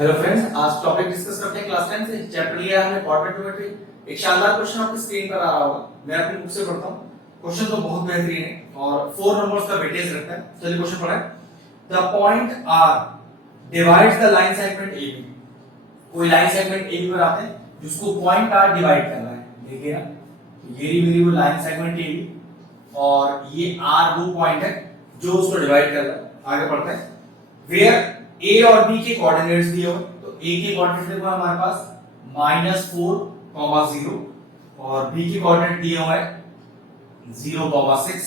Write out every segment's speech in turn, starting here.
Hello friends, आज topic discuss करते हैं क्लास 10 से। चैप्टर लिया हमने क्वाड्रेटिक ज्योमेट्री। एक शानदार क्वेश्चन आपकी स्क्रीन पर आ रहा होगा, मैं अपनी बुक से पढ़ता हूं। क्वेश्चन तो बहुत बेहतरीन है और 4 नंबर्स का वेटेज रखता है। चलिए क्वेश्चन पढ़ें। The point R divides the line segment AB। कोई लाइन सेगमेंट AB पर आते हैं जिसको पॉइंट आर डिवाइड कर रहा है। देखिए ना, तो ये मेरी वो लाइन सेगमेंट AB और ये आर वो पॉइंट है जो उसको डिवाइड कर रहा है। आगे पढ़ते हैं। वेयर A और B के कोऑर्डिनेट्स दिए हो, तो A के कोऑर्डिनेट देखो हमारे पास -4, 0 और B के कोऑर्डिनेट दिए हुए हैं 0, 6।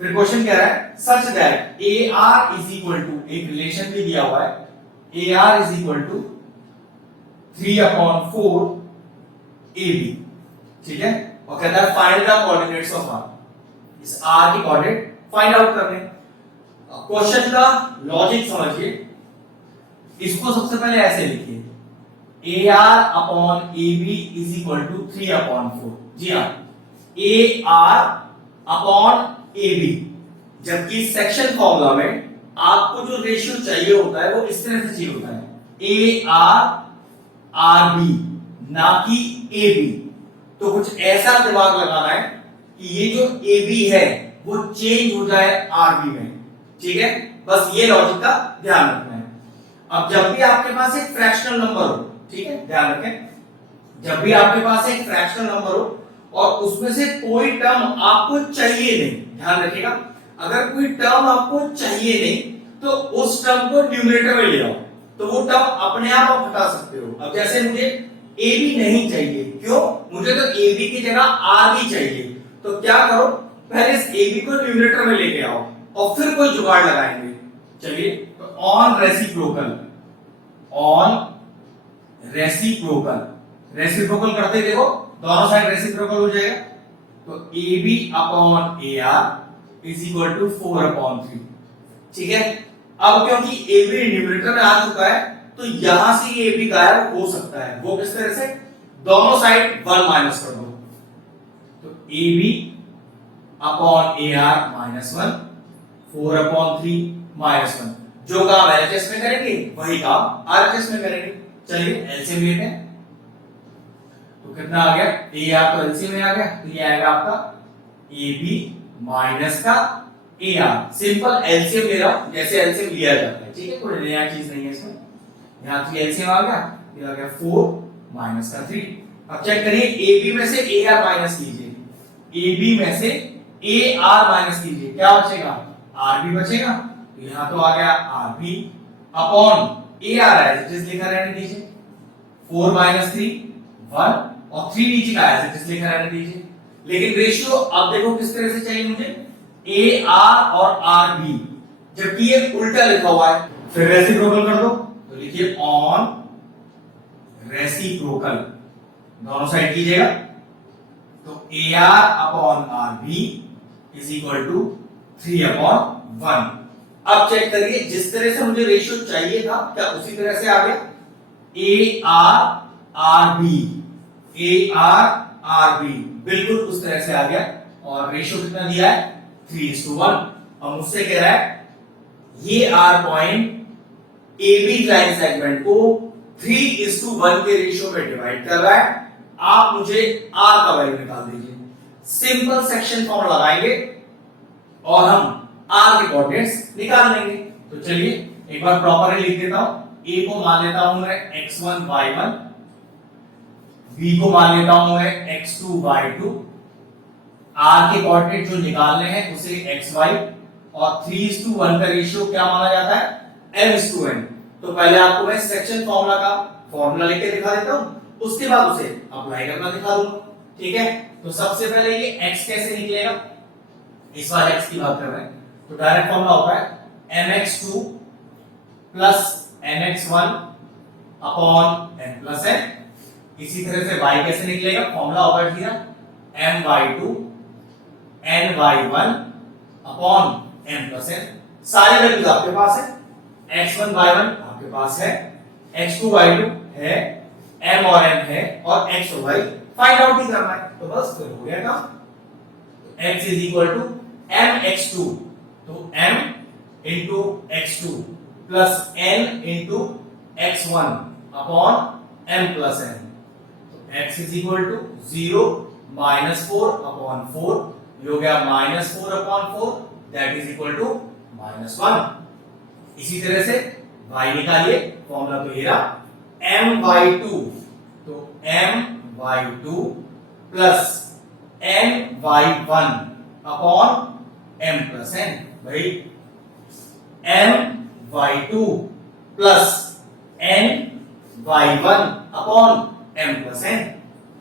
फिर क्वेश्चन कह रहा है such that AR is equal to, एक रिलेशन भी दिया हुआ है, AR is equal to 3/4 AB। ठीक है, और कहता है find the coordinates of R। इस R के कोऑर्डिनेट फाइंड आउट करने। क्वेश्चन का लॉजिक समझिए। इसको सबसे पहले ऐसे लिखिए AR/AB इज इक्वल टू 3/4। जी हाँ, AR/AB। जबकि सेक्शन फॉर्मूला में आपको जो रेशियो चाहिए होता है वो इस तरह से चाहिए होता है AR/RB, ना कि AB। तो कुछ ऐसा दिमाग लगाना है कि ये जो AB है वो चेंज हो जाए RB में। ठीक है, बस ये लॉजिक का ध्यान रखना है। अब जब भी आपके पास एक फ्रैक्शनल नंबर हो, ठीक है, ध्यान रखें, जब भी आपके पास एक फ्रैक्शनल नंबर हो और उसमें से कोई टर्म आपको चाहिए नहीं, ध्यान रखिएगा, अगर कोई टर्म आपको चाहिए नहीं तो उस टर्म को न्यूमरेटर में ले आओ, तो वो टर्म अपने आप हटा सकते हो। अब जैसे मुझे AB नहीं चाहिए, क्यों? मुझे तो AB की जगह RB चाहिए, तो क्या करो, पहले इस AB को न्यूमरेटर में लेके आओ और फिर कोई जुगाड़ लगाएंगे। चलिए, तो ऑन रेसिप्रोकल करते देखो, दोनों साइड रेसिप्रोकल हो जाएगा। तो AB/AR इज इक्वल टू 4/3। ठीक है, अब क्योंकि AB न्यूमरेटर में आ चुका है तो यहां से ये AB गायब हो सकता है। वो किस तरह से? दोनों साइड 1 माइनस कर दो, तो AB/AR -1, 4/3 -1। जो काम LHS में करेंगे वही काम RHS में करेंगे। चलिए एलसीएम लेते हैं, तो कितना आ गया? AR तो एलसीएम में आ गया, तो ये आएगा आपका AB माइनस का AR। सिंपल एलसीएम ले रहा हूं जैसे एलसीएम लिया जाता है। ठीक है, कोई नया चीज नहीं है इसमें। यहां 3 एलसीएम आ गया, ये आ गया 4 माइनस का 3। अब चेक करिए, AB में से AR माइनस कीजिए, AB में से AR माइनस कीजिए, क्या बचेगा? RB बचेगा। तो यहां तो आ गया RB अपॉन AR है, जिस लिखा रहने दीजिए, 4 - 3 1 और 3 नीचे का है, जिस लिखा रहने दीजिए। लेकिन रेशियो अब देखो किस तरह से चाहिए मुझे, AR और RB, जबकि ये उल्टा लिखा हुआ है। फिर रेसिप्रोकल कर दो, तो लिखिए ऑन रेसिप्रोकल, दोनों साइड कीजिएगा, तो AR upon RB is equal to 3/1। अब चेक करिए, जिस तरह से मुझे रेशियो चाहिए था क्या उसी तरह से आ गया? AR/RB बिल्कुल उस तरह से आ गया। और रेशियो कितना दिया है? 3:1। अब मुझसे कह रहा है ये R point AB line segment को 3:1 के रेशियो में डिवाइड कर रहा है। आप मुझे R का वैल्यू निकाल दीजिए। सिंपल सेक्शन फॉर्म लगाएंगे और हम R के कोऑर्डिनेट्स निकाल लेंगे। तो चलिए एक बार प्रॉपरली लिख देता हूं। A को मान लेता हूं मैं x1 y1, B को मान लेता हूं मैं x2 y2, R के कोऑर्डिनेट जो निकालने हैं उसे xy, और 3:1 का रेशियो क्या माना जाता है? m:n। तो पहले आपको मैं सेक्शन फॉर्मूला का फॉर्मूला लेके दिखा देता हूं, उसके बाद उसे अप्लाई करना दिखा दूंगा। ठीक है, तो सबसे पहले ये x कैसे निकलेगा, इस बार x की बात कर रहे हैं, तो डायरेक्ट फॉर्मूला होता है mx2 plus mx1 upon n plus n। इसी तरह से y कैसे निकलेगा, फॉर्मूला होगा सीधा my2 ny1 upon m plus n। सारे वैल्यूज आपके पास है, x1 y1 आपके पास है, x2 y2 है, m और n है, और x और y फाइंड आउट ही करना है। तो बस फिर हो गया काम। x is equal to mx2, तो m into x2 plus n into x1 upon m plus n। तो x is equal to 0 minus 4 upon 4, ये हो गया minus 4 upon 4, that is equal to minus 1। इसी तरह से y निकालिए, फॉर्मूला तो ये रहा m/2, तो m/2 plus n/1 upon m plus n। भाई m/2 plus n/1 upon m plus n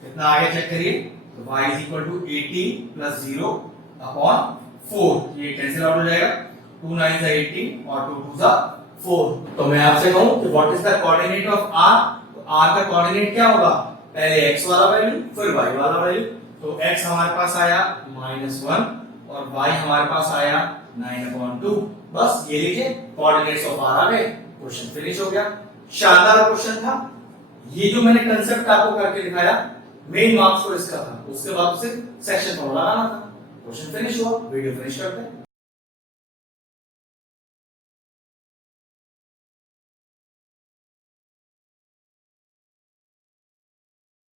कितना आ गया चेक करिए। तो y is equal to 18 plus 0 upon 4, ये कैंसिल आउट हो जाएगा, 2 9 जा 18 और 2 2 जा 4। तो मैं आपसे कहूं कि what is the coordinate of r, तो r का कोऑर्डिनेट क्या होगा, पहले x वाला वैल्यू फिर y वाला वैल्यू। तो x हमारे पास आया -1 और y हमारे पास आया 9/2। बस ये लीजिए कोऑर्डिनेट्स ऑफ r आ गए, क्वेश्चन फिनिश हो गया। शानदार क्वेश्चन था ये, जो मैंने कंसेप्ट आपको करके दिखाया मेन मार्क्स तो इसका था, उसके बाद सिर्फ सेक्शन फॉर्मूला लगाना था। क्वेश्चन फिनिश हुआ, वीडियो फिनिश करते हैं।